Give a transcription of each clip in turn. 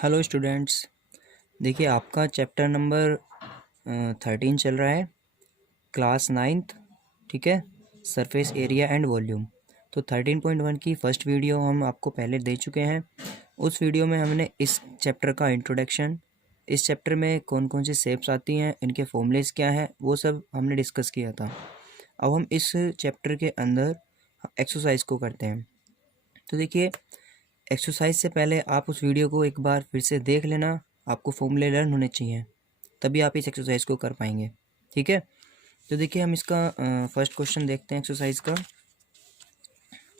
Hello students. देखिए आपका chapter number 13 चल रहा है, क्लास नाइन्थ। ठीक है, सरफेस एरिया एंड वॉल्यूम। तो 13.1 की फ़र्स्ट वीडियो हम आपको पहले दे चुके हैं। उस वीडियो में हमने इस चैप्टर का इंट्रोडक्शन, इस चैप्टर में कौन कौन सी शेप्स आती हैं, इनके फॉर्मूलेस क्या हैं, वो सब हमने डिस्कस किया था। अब हम इस चैप्टर के अंदर एक्सरसाइज को करते हैं। तो देखिए, एक्सरसाइज से पहले आप उस वीडियो को एक बार फिर से देख लेना। आपको फॉर्मूले लर्न होने चाहिए, तभी आप इस एक्सरसाइज को कर पाएंगे। ठीक है, तो देखिए हम इसका फर्स्ट क्वेश्चन देखते हैं।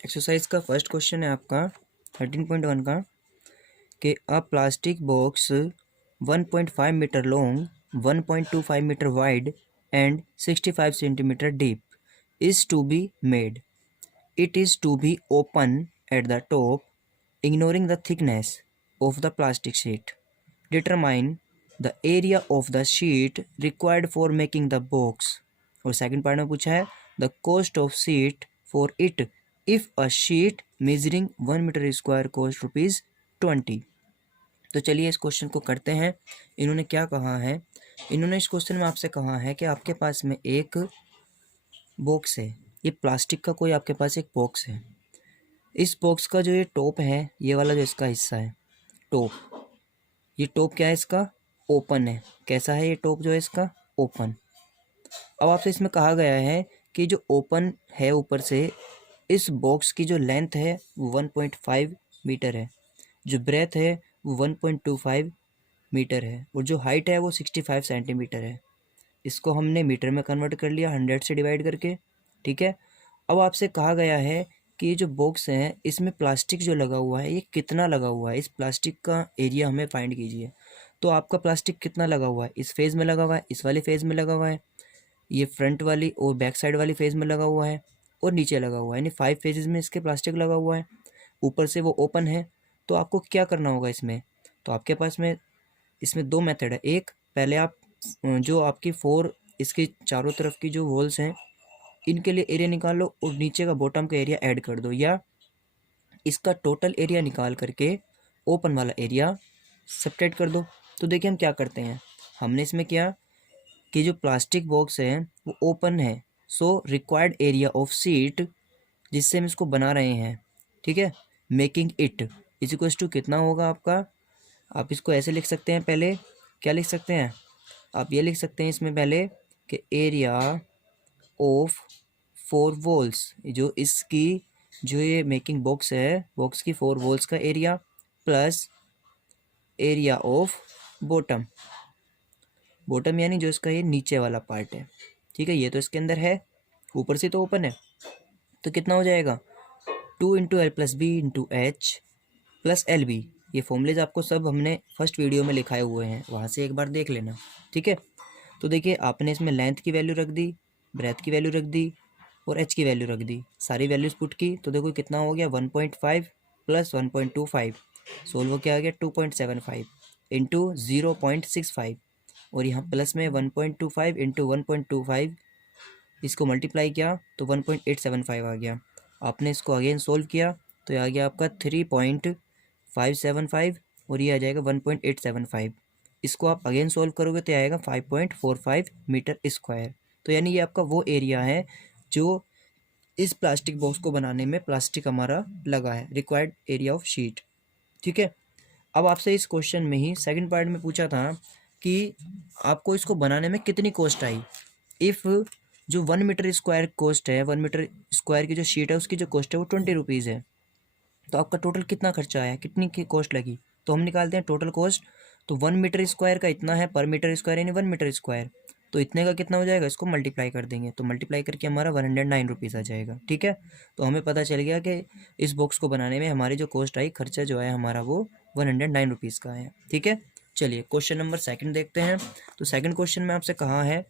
एक्सरसाइज का फर्स्ट क्वेश्चन है आपका 13.1 का कि a plastic box 1.5 metre long, 1.25 metre wide and 65 centimetre deep is to be made. It is to be open at the top, ignoring the thickness of the plastic sheet. Determine the area of the sheet required for making the box. और second part में पूछा है the cost of sheet for it if a sheet measuring 1 metre square cost ₹20। तो चलिए इस question को करते हैं। इन्होंने क्या कहा है, इन्होंने इस क्वेश्चन में आपसे कहा है कि आपके पास में एक बॉक्स है, ये प्लास्टिक का कोई आपके पास एक बॉक्स है। इस बॉक्स का जो ये टॉप है, ये वाला जो इसका हिस्सा है टॉप, ये टॉप क्या है इसका, ओपन है। कैसा है ये टॉप जो है इसका, ओपन। अब आपसे इसमें कहा गया है कि जो ओपन है ऊपर से, इस बॉक्स की जो लेंथ है वो 1.5 मीटर है, जो ब्रेथ है वो 1.25 मीटर है, और जो हाइट है वो 65 सेंटीमीटर है। इसको हमने मीटर में कन्वर्ट कर लिया 100 से डिवाइड करके। ठीक है, अब आपसे कहा गया है कि ये जो बॉक्स है इसमें प्लास्टिक जो लगा हुआ है ये कितना लगा हुआ है, इस प्लास्टिक का एरिया हमें फाइंड कीजिए। तो आपका प्लास्टिक कितना लगा हुआ है, इस फेज़ में लगा हुआ है, इस वाली फेज़ में लगा हुआ है, ये फ्रंट वाली और बैक साइड वाली फेज़ में लगा हुआ है, और नीचे लगा हुआ है, यानी 5 फेजेस में इसके प्लास्टिक लगा हुआ है। ऊपर से वो ओपन है। तो आपको क्या करना होगा इसमें, तो आपके पास में इसमें दो मेथड है। एक, पहले आप जो आपकी 4 इसके चारों तरफ की जो वॉल्स हैं इनके लिए एरिया निकाल लो और नीचे का बॉटम का एरिया ऐड कर दो, या इसका टोटल एरिया निकाल करके ओपन वाला एरिया सब्ट्रैक्ट कर दो। तो देखिए हम क्या करते हैं, हमने इसमें किया कि जो प्लास्टिक बॉक्स है वो ओपन है, so required area of sheet जिससे हम इसको बना रहे हैं, ठीक है, making it is equals to कितना होगा आपका। आप इसको ऐसे लिख सकते हैं, पहले क्या लिख सकते हैं, आप ये लिख सकते हैं इसमें पहले कि एरिया ऑफ 4 वॉल्स, जो इसकी जो ये मेकिंग बॉक्स है, बॉक्स की 4 वॉल्स का area plus area of bottom, bottom यानी जो इसका ये नीचे वाला पार्ट है। ठीक है, ये तो इसके अंदर है, ऊपर से तो ओपन है, तो कितना हो जाएगा 2 into L plus B into H plus L B. ये फॉर्मूलेज आपको सब हमने फर्स्ट वीडियो में लिखाए हुए हैं, वहाँ से एक बार देख लेना। ठीक है, तो देखिए आपने इसमें लेंथ की वैल्यू रख दी, ब्रेथ की वैल्यू रख दी और एच की वैल्यू रख दी, सारी वैल्यूज पुट की। तो देखो कितना हो गया 1.5 प्लस 1.25, सोल्व हो क्या आ गया 2.75 इंटू 0.65, और यहाँ प्लस में 1.25 इंटू 1.25 इसको मल्टीप्लाई किया तो 1.875 आ गया। आपने इसको अगेन सोल्व किया तो ये आ गया आपका 3.575 और ये आ जाएगा 1.875। इसको आप अगेन सोल्व करोगे तो आएगा 5.45 मीटर स्क्वायर। तो यानी ये आपका वो एरिया है जो इस प्लास्टिक बॉक्स को बनाने में प्लास्टिक हमारा लगा है, रिक्वायर्ड एरिया ऑफ शीट। ठीक है, अब आपसे इस क्वेश्चन में ही सेकंड पार्ट में पूछा था कि आपको इसको बनाने में कितनी कॉस्ट आई। इफ़ जो 1 मीटर स्क्वायर कॉस्ट है, 1 मीटर स्क्वायर की जो शीट है उसकी जो कॉस्ट है वो 20 रुपीज़ है, तो आपका टोटल कितना खर्चा आया, कितनी की कॉस्ट लगी। तो हम निकालते हैं टोटल कॉस्ट। तो 1 मीटर स्क्वायर का इतना है पर मीटर स्क्वायर, यानी 1 मीटर स्क्वायर, तो इतने का कितना हो जाएगा, इसको मल्टीप्लाई कर देंगे तो मल्टीप्लाई करके हमारा 109 रुपीज़ आ जाएगा। ठीक है, तो हमें पता चल गया कि इस बॉक्स को बनाने में हमारी जो कॉस्ट आई, खर्चा जो है हमारा वो 109 रुपीज़ का है। ठीक है, चलिए क्वेश्चन नंबर सेकंड देखते हैं। तो सेकंड क्वेश्चन में आपसे कहा है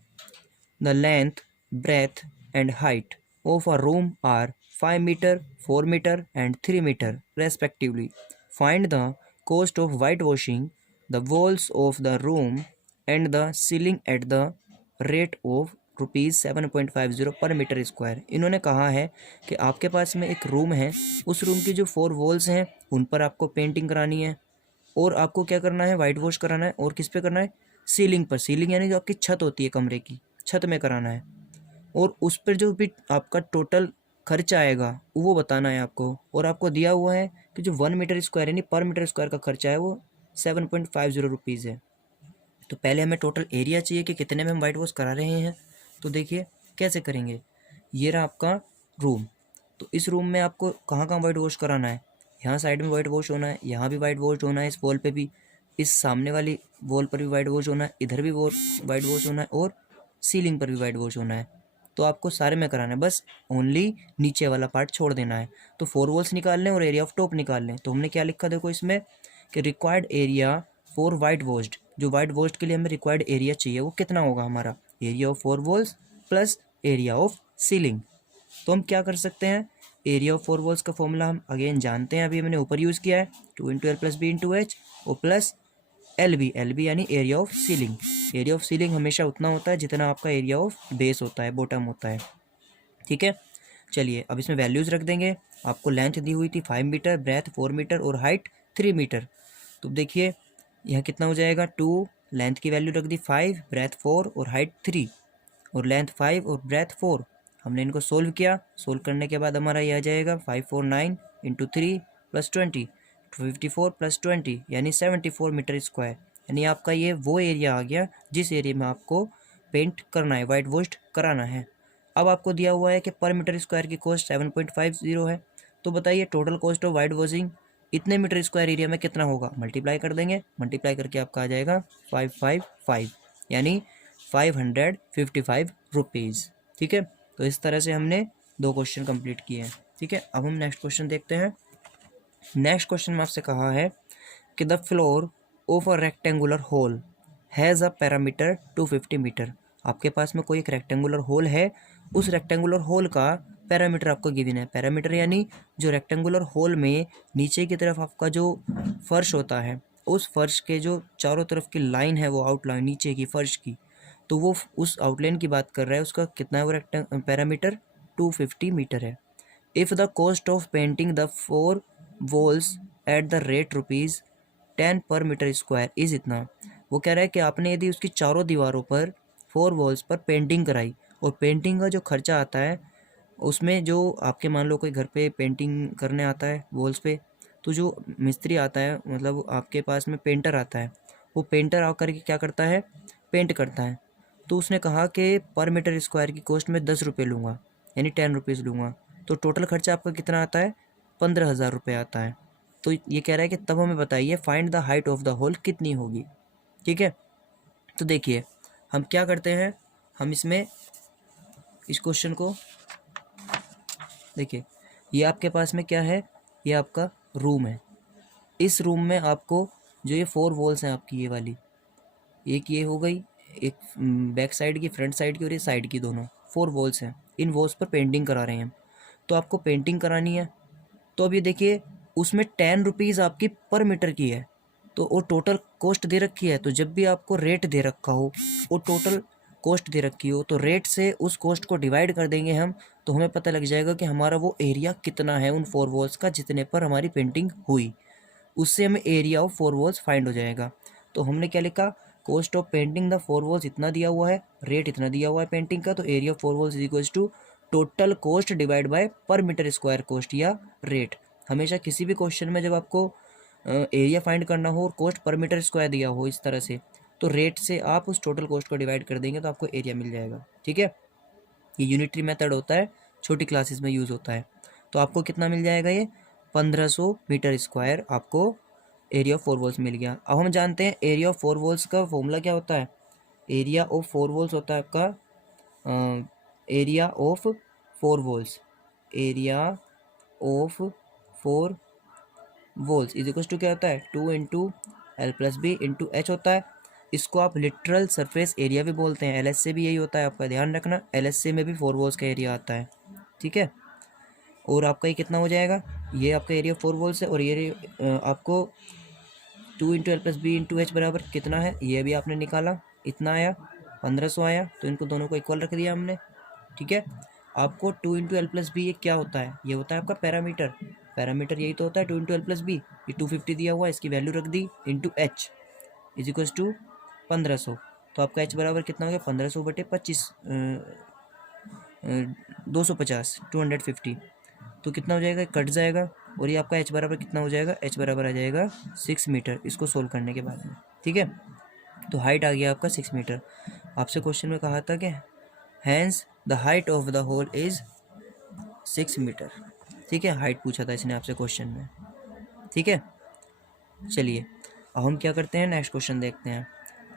the length, breadth and height of a room are 5 meter, 4 meter and 3 meter respectively. Find the cost of whitewashing the walls of the room and the ceiling at the rate of ₹7.50 पर metre square. इन्होंने कहा है कि आपके पास में एक room है, उस रूम की जो 4 वॉल्स हैं उन पर आपको पेंटिंग करानी है, और आपको क्या करना है, वाइट वॉश कराना है। और किस पे करना है, सीलिंग पर। सीलिंग यानी जो आपकी छत होती है कमरे की, छत में कराना है। और उस पर जो भी आपका टोटल खर्चा आएगा वो बताना है आपको। और आपको दिया हुआ है कि जो 1 मीटर स्क्वायर यानी पर मीटर स्क्वायर का खर्चा है वो 7.50 रुपीज़ है। तो पहले हमें टोटल एरिया चाहिए कि कितने में हम वाइट वॉश करा रहे हैं। तो देखिए कैसे करेंगे, ये रहा आपका रूम। तो इस रूम में आपको कहाँ कहाँ वाइट वॉश कराना है, यहाँ साइड में वाइट वॉश होना है, यहाँ भी वाइट वॉश होना है, इस वॉल पे भी, इस सामने वाली वॉल पर भी वाइट वॉश होना है, इधर भी वाइट वॉश होना है, और सीलिंग पर भी वाइट वॉश होना है। तो आपको सारे में कराना है, बस ओनली नीचे वाला पार्ट छोड़ देना है। तो 4 वॉल्स निकाल लें और एरिया ऑफ टॉप निकाल लें। तो हमने क्या लिखा देखो इसमें कि required area for white washed, जो वाइट वॉश्ड के लिए हमें रिक्वायर्ड एरिया चाहिए वो कितना होगा हमारा, area of 4 walls plus area of ceiling. तो हम क्या कर सकते हैं, एरिया ऑफ 4 वॉल्स का फॉर्मूला हम अगेन जानते हैं, अभी मैंने ऊपर यूज़ किया है 2 × L + B × H और प्लस एल बी यानी area of ceiling. Area of ceiling हमेशा उतना होता है जितना आपका एरिया ऑफ बेस होता है, बॉटम होता है। ठीक है, चलिए अब इसमें वैल्यूज़ रख देंगे। आपको लेंथ दी हुई थी 5 मीटर, ब्रेथ 4 मीटर और हाइट 3 मीटर। तो देखिए यह कितना हो जाएगा, 2, लेंथ की वैल्यू रख दी 5, ब्रेथ 4 और हाइट 3, और लेंथ 5 और ब्रेथ 4। हमने इनको सोल्व किया, सोल्व करने के बाद हमारा यह आ जाएगा 549 × 3 + 20, 54 + 20 यानी 74 मीटर स्क्वायर। यानी आपका ये वो एरिया आ गया जिस एरिया में आपको पेंट करना है, वाइट वॉश कराना है। अब आपको दिया हुआ है कि पर मीटर स्क्वायर की कॉस्ट 7.50 है। तो बताइए total cost of white washing इतने मीटर स्क्वायर एरिया में कितना होगा, मल्टीप्लाई कर देंगे। मल्टीप्लाई करके आपका आ जाएगा 555 यानी 555 रुपीज़। ठीक है, तो इस तरह से हमने 2 क्वेश्चन कंप्लीट किए हैं। ठीक है, अब हम नेक्स्ट क्वेश्चन देखते हैं। नेक्स्ट क्वेश्चन में आपसे कहा है कि the floor of a rectangular hall has a parameter 250 metre. आपके पास में कोई एक रेक्टेंगुलर होल है, उस रेक्टेंगुलर होल का पैरामीटर आपको गिवन है। पैरामीटर यानी जो रेक्टेंगुलर होल में नीचे की तरफ आपका जो फर्श होता है, उस फर्श के जो चारों तरफ की लाइन है, वो आउटलाइन नीचे की फर्श की, तो वो उस आउटलाइन की बात कर रहा है। उसका कितना है वो पैरामीटर 250 मीटर है। If the cost of painting the 4 walls at the rate ₹10 पर मीटर स्क्वायर इज़ इतना। वो कह रहा है कि आपने यदि उसकी चारों दीवारों पर 4 वॉल्स पर पेंटिंग कराई, और पेंटिंग का जो खर्चा आता है उसमें, जो आपके मान लो कोई घर पे पेंटिंग करने आता है वॉल्स पे, तो जो मिस्त्री आता है, मतलब आपके पास में पेंटर आता है, वो पेंटर आकर के क्या करता है, पेंट करता है। तो उसने कहा कि पर मीटर स्क्वायर की कॉस्ट में 10 रुपये लूँगा, यानी 10 रुपीज़ लूँगा। तो टोटल खर्चा आपका कितना आता है, 15,000 रुपये आता है। तो ये कह रहा है कि तब हमें बताइए find the height of the hall कितनी होगी। ठीक है, तो देखिए हम क्या करते हैं, हम इसमें इस क्वेश्चन को देखिए, ये आपके पास में क्या है, ये आपका रूम है। इस रूम में आपको जो ये 4 वॉल्स हैं आपकी, ये वाली, एक ये हो गई, एक बैक साइड की, फ्रंट साइड की, और ये साइड की, दोनों 4 वॉल्स हैं। इन वॉल्स पर पेंटिंग करा रहे हैं हम। तो आपको पेंटिंग करानी है। तो अब ये देखिए उसमें 10 रुपीज़ आपकी पर मीटर की है, तो वो टोटल कॉस्ट दे रखी है। तो जब भी आपको रेट दे रखा हो, वो टोटल कॉस्ट दे रखी हो, तो रेट से उस कॉस्ट को डिवाइड कर देंगे हम, तो हमें पता लग जाएगा कि हमारा वो एरिया कितना है उन 4 वॉल्स का जितने पर हमारी पेंटिंग हुई। उससे हमें एरिया ऑफ 4 वॉल्स फाइंड हो जाएगा। तो हमने क्या लिखा, cost of painting the 4 walls इतना दिया हुआ है, रेट इतना दिया हुआ है पेंटिंग का, तो area of 4 walls is equals to total cost divide by per metre square cost या रेट। हमेशा किसी भी क्वेश्चन में जब आपको एरिया फाइंड करना हो और कॉस्ट पर मीटर स्क्वायर दिया हो इस तरह से, तो रेट से आप उस टोटल कॉस्ट को डिवाइड कर देंगे तो आपको एरिया मिल जाएगा। ठीक है, ये यूनिटरी मेथड होता है, छोटी क्लासेस में यूज़ होता है। तो आपको कितना मिल जाएगा, ये 1500 मीटर स्क्वायर आपको एरिया ऑफ 4 वॉल्स मिल गया। अब हम जानते हैं एरिया ऑफ 4 वॉल्स का फॉर्मूला क्या होता है। एरिया ऑफ 4 वॉल्स होता है आपका area of 4 walls, area of 4 walls is equal to क्या होता है, 2 × L + B × H होता है। इसको आप लिटरल सरफेस एरिया भी बोलते हैं। LSA भी यही होता है, आपका ध्यान रखना, LSA में भी 4 वॉल्स का एरिया आता है। ठीक है, और आपका ये कितना हो जाएगा, ये आपका एरिया 4 वॉल्स है, और ये आपको 2 × L + B × H बराबर कितना है, ये भी आपने निकाला, इतना आया 1500 आया, तो इनको दोनों को इक्वल रख दिया हमने। ठीक है, आपको 2 × L + B ये क्या होता है, ये होता है आपका पैरामीटर। पैरामीटर यही तो होता है 2 इंटू एल प्लस बी। ये 250 दिया हुआ है, इसकी वैल्यू रख दी into H is equals to 1500। तो आपका एच बराबर कितना हो गया 1500 बटे 25 250 250। तो कितना हो जाएगा, कट जाएगा और ये आपका एच बराबर कितना हो जाएगा, एच बराबर आ जाएगा 6 मीटर इसको सोल्व करने के बाद में। ठीक है, तो हाइट आ गया आपका 6 मीटर। आपसे क्वेश्चन में कहा था कि hence the height of the hall is 6 metre. ठीक है, हाइट पूछा था इसने आपसे क्वेश्चन में। ठीक है, चलिए अब हम क्या करते हैं, नेक्स्ट क्वेश्चन देखते हैं।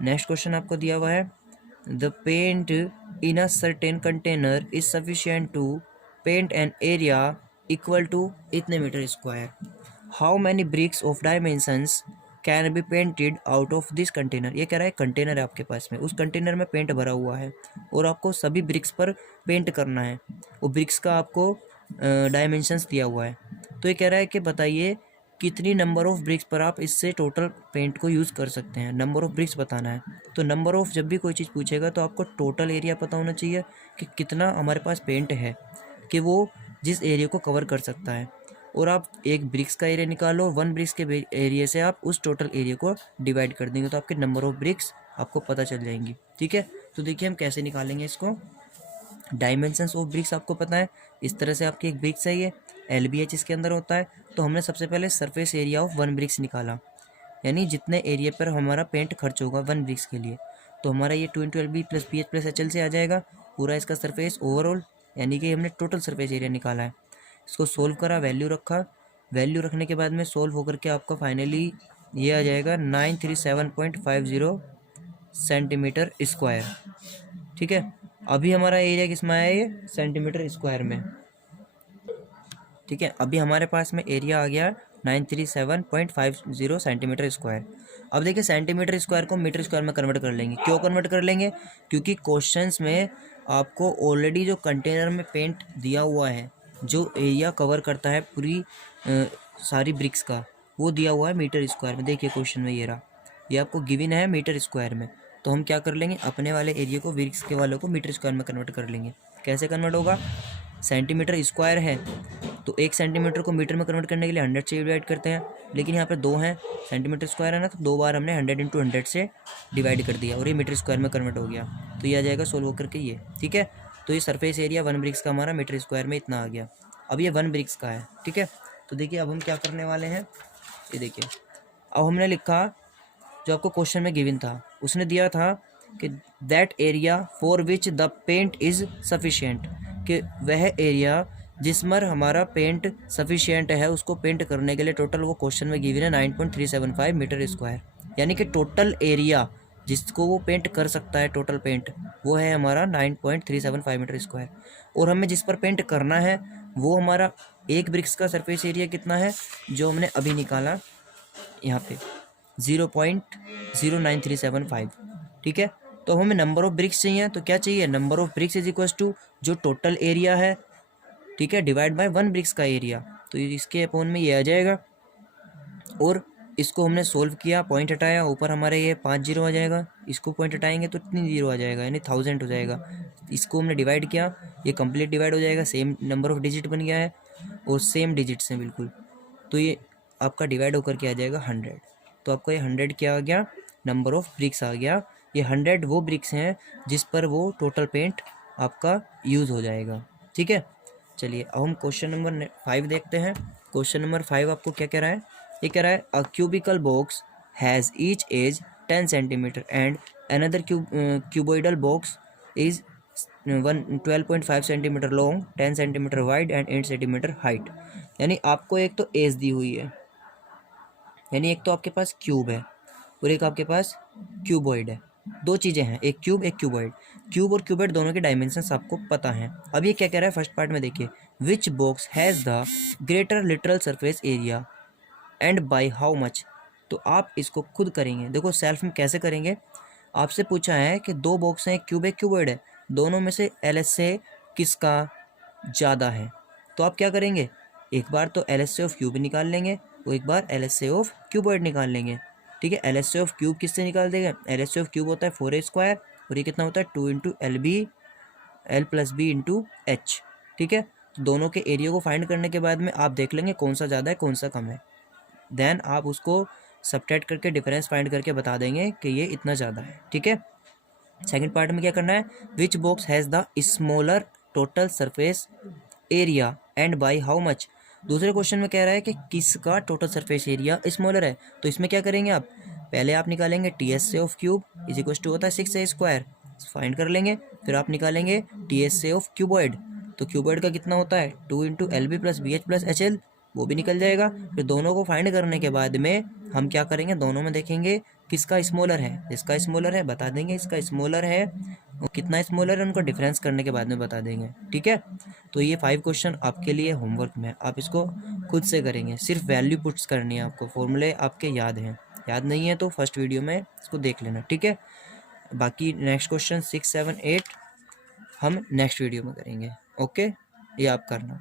नेक्स्ट क्वेश्चन आपको दिया हुआ है the paint in a certain container is sufficient to paint an area equal to इतने metre square. How many bricks of dimensions can be painted out of this container. ये कह रहा है कंटेनर है आपके पास में, उस कंटेनर में पेंट भरा हुआ है और आपको सभी ब्रिक्स पर पेंट करना है। वो ब्रिक्स का आपको डायमेंशंस दिया हुआ है। तो ये कह रहा है कि बताइए कितनी नंबर ऑफ ब्रिक्स पर आप इससे टोटल पेंट को यूज़ कर सकते हैं। नंबर ऑफ ब्रिक्स बताना है। तो नंबर ऑफ जब भी कोई चीज़ पूछेगा तो आपको टोटल एरिया पता होना चाहिए कि कितना हमारे पास पेंट है कि वो जिस एरिया को कवर कर सकता है। और आप एक ब्रिक्स का एरिया निकालो, 1 ब्रिक्स के एरिया से आप उस टोटल एरिया को डिवाइड कर देंगे तो आपके नंबर ऑफ ब्रिक्स आपको पता चल जाएंगी। ठीक है, तो देखिए हम कैसे निकालेंगे इसको। डायमेंशंस ऑफ ब्रिक्स आपको पता है, इस तरह से आपकी एक ब्रिक्स है, ये LBH इसके अंदर होता है। तो हमने सबसे पहले सरफेस एरिया ऑफ 1 ब्रिक्स निकाला, यानी जितने एरिया पर हमारा पेंट खर्च होगा 1 ब्रिक्स के लिए। तो हमारा ये 2 into LB plus BH plus HL से आ जाएगा पूरा इसका सरफेस ओवरऑल, यानी कि हमने टोटल सरफेस एरिया निकाला है। इसको सोल्व करा, वैल्यू रखा, वैल्यू रखने के बाद में सोल्व होकर के आपका फाइनली ये आ जाएगा 937.50 सेंटीमीटर स्क्वायर। ठीक है, अभी हमारा एरिया किस में आया है, ये सेंटीमीटर स्क्वायर में। ठीक है, अभी हमारे पास में एरिया आ गया 937.50 सेंटीमीटर स्क्वायर। अब देखिए सेंटीमीटर स्क्वायर को मीटर स्क्वायर में कन्वर्ट कर लेंगे। क्यों कन्वर्ट कर लेंगे, क्योंकि क्वेश्चंस में आपको ऑलरेडी जो कंटेनर में पेंट दिया हुआ है, जो एरिया कवर करता है पूरी सारी ब्रिक्स का, वो दिया हुआ है मीटर स्क्वायर में। देखिए क्वेश्चन में ये रहा, ये आपको गिवन है मीटर स्क्वायर में। तो हम क्या कर लेंगे, अपने वाले एरिया को ब्रिक्स के वालों को मीटर स्क्वायर में कन्वर्ट कर लेंगे। कैसे कन्वर्ट होगा, सेंटीमीटर स्क्वायर है तो 1 सेंटीमीटर को मीटर में कन्वर्ट करने के लिए 100 से डिवाइड करते हैं, लेकिन यहाँ पे 2 हैं सेंटीमीटर स्क्वायर है ना, तो 2 बार हमने 100 इंटू 100 से डिवाइड कर दिया और ये मीटर स्क्वायर में कन्वर्ट हो गया। तो ये आ जाएगा सोल्व होकर के ये। ठीक है, तो ये सरफेस एरिया 1 ब्रिक्स का हमारा मीटर स्क्वायर में इतना आ गया। अब ये 1 ब्रिक्स का है। ठीक है, तो देखिए अब हम क्या करने वाले हैं, ये देखिए अब हमने लिखा जो आपको क्वेश्चन में गिवन था, उसने दिया था कि that area for which the paint is sufficient, कि वह एरिया जिस पर हमारा पेंट सफिशिएंट है उसको पेंट करने के लिए टोटल वो क्वेश्चन में गिवन है 9.375 मीटर स्क्वायर, यानी कि टोटल एरिया जिसको वो पेंट कर सकता है टोटल पेंट वो है हमारा 9.375 मीटर स्क्वायर। और हमें जिस पर पेंट करना है वो हमारा एक ब्रिक्स का सरफेस एरिया कितना है जो हमने अभी निकाला यहाँ पे 0.09375। ठीक है, तो हमें नंबर ऑफ ब्रिक्स चाहिए, तो क्या चाहिए, number of bricks is equal to जो टोटल एरिया है, ठीक है, डिवाइड बाय 1 ब्रिक्स का एरिया। तो इसके अपोन में ये आ जाएगा और इसको हमने सोल्व किया, पॉइंट हटाया, ऊपर हमारे ये 5 जीरो आ जाएगा, इसको पॉइंट हटाएंगे तो इतनी जीरो आ जाएगा यानी 1000 हो जाएगा। इसको हमने डिवाइड किया, ये कंप्लीट डिवाइड हो जाएगा, सेम नंबर ऑफ डिजिट बन गया है और सेम डिजिट्स हैं बिल्कुल। तो ये आपका डिवाइड होकर के आ जाएगा 100। तो आपका ये 100 क्या आ गया, नंबर ऑफ ब्रिक्स आ गया। ये 100 वो ब्रिक्स हैं जिस पर वो टोटल पेंट आपका यूज़ हो जाएगा। ठीक है, चलिए अब हम क्वेश्चन नंबर 5 देखते हैं। क्वेश्चन नंबर 5 आपको क्या कह रहा है, ये कह रहा है a cubical box has each edge 10 centimetre and another cuboidal box is 12.5 centimetre long, 10 centimetre wide and 8 centimetre height. यानी आपको एक तो एज दी हुई है, यानी एक तो आपके पास क्यूब है और एक आपके पास क्यूबॉइड है। दो चीज़ें हैं, एक क्यूब एक क्यूबॉइड। क्यूब और क्यूबॉइड दोनों के डायमेंशंस आपको पता हैं। अब ये क्या कह रहा है फर्स्ट पार्ट में, देखिए which box has the greater literal surface area and by how much. तो आप इसको खुद करेंगे, देखो सेल्फ में कैसे करेंगे। आपसे पूछा है कि 2 बॉक्स हैं, एक क्यूब एक क्यूबॉइड है, दोनों में से LHA किसका ज़्यादा है। तो आप क्या करेंगे, एक बार तो LHA ऑफ क्यूब निकाल लेंगे और एक बार LHA ऑफ क्यूबॉइड निकाल लेंगे। ठीक है, LHA ऑफ क्यूब किससे निकाल देंगे, LHA ऑफ क्यूब होता है 4a स्क्वायर और ये कितना होता है 2 into LB L plus B into H. ठीक है, तो दोनों के एरिया को फाइंड करने के बाद में आप देख लेंगे कौन सा ज़्यादा है कौन सा कम है, देन आप उसको सबट्रैक्ट करके डिफरेंस फाइंड करके बता देंगे कि ये इतना ज़्यादा है। ठीक है, सेकंड पार्ट में क्या करना है, which box has the smaller total surface area and by how much. दूसरे क्वेश्चन में कह रहा है कि किसका टोटल सरफेस एरिया स्मॉलर है, तो इसमें क्या करेंगे आप, पहले आप निकालेंगे टी एस से of cube is equal to होता है 6a² फाइंड कर लेंगे, फिर आप निकालेंगे टी एस से ऑफ क्यूबॉइड, तो क्यूबॉइड का कितना होता है 2 into L B plus B H plus H L, वो भी निकल जाएगा। फिर दोनों को फाइंड करने के बाद में हम क्या करेंगे, दोनों में देखेंगे किसका स्मॉलर है, इसका स्मॉलर है बता देंगे इसका स्मॉलर है, और कितना स्मॉलर है उनको डिफरेंस करने के बाद में बता देंगे। ठीक है, तो ये 5 क्वेश्चन आपके लिए होमवर्क में, आप इसको खुद से करेंगे, सिर्फ वैल्यू पुट्स करनी है आपको, फॉर्मूले आपके याद हैं, याद नहीं है तो फर्स्ट वीडियो में इसको देख लेना। ठीक है, बाकी नेक्स्ट क्वेश्चन 6, 7, 8 हम नेक्स्ट वीडियो में करेंगे। ओके, ये आप करना।